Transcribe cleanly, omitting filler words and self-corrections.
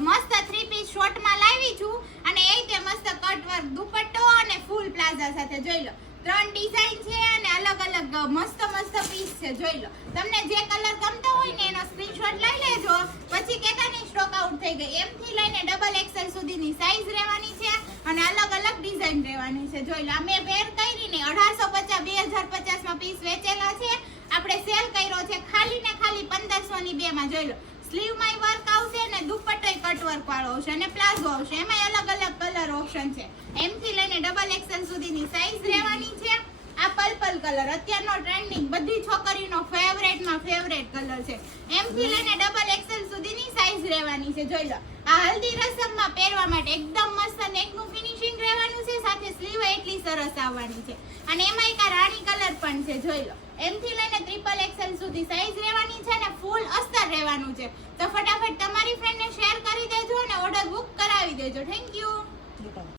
મસ્ત 3 piece short માં લાવી છું અને એ તે મસ્ત કટ વર્ક દુપટ્ટો અને ફૂલ પ્લાઝા સાથે જોઈ લો 3 ડિઝાઇન છે અને અલગ અલગ મસ્ત પીસ છે જોઈ લો તમને જે કલર ગમતો હોય ને એનો સ્ક્રીનશોટ લઈ લેજો પછી કહેતા નહીં સ્ટોક આઉટ થઈ ગઈ એમ થી લઈને ડબલ એક્સેલ સુધીની સાઈઝ રહેવાની છે અને અલગ અલગ ડિઝાઇન રહેવાની છે જોઈ લો અમે વેર કરીને 1850 2050 માં પીસ વેચેલા છે આપણે સેલ કર્યો છે ખાલી ને ખાલી 1500 ની બે માં જોઈ લો સ્લીવ માં વર્ક આવશે ને દુપટ્ટો કટ વર્ક વાળો આવશે અને પ્લાઝો આવશે એમાં અલગ અલગ કલર ઓપ્શન છે એમ થી લઈને ડબલ એક્સેલ સુધીની સાઈઝ રહેવાની છે આ પર્પલ કલર અત્યારનો ટ્રેન્ડિંગ બધી છોકરીનો ફેવરેટમાં ફેવરેટ કલર છે એમ થી લઈને ડબલ એક્સેલ સુધીની સાઈઝ રહેવાની છે જોઈ લો આ હલ્દી રસમમાં પહેરવા માટે એકદમ મસ્ત નેકનું ફિનિશિંગ રહેવાનું છે સાથે સ્લીવ એટલી સરસ આવવાની છે અને એમાં એક આ રાણી કલર પણ છે જોઈ લો એમ થી લઈને ટ્રિપલ એક્સેલ સુધી સાઈઝ રહેવાની છે અને ફૂલ અસ્તર રહેવાનું છે તો ફટાફટ તમારી ફ્રેન્ડને શેર કરી દેજો અને ઓર્ડર બુક કરાવી દેજો થેન્ક યુ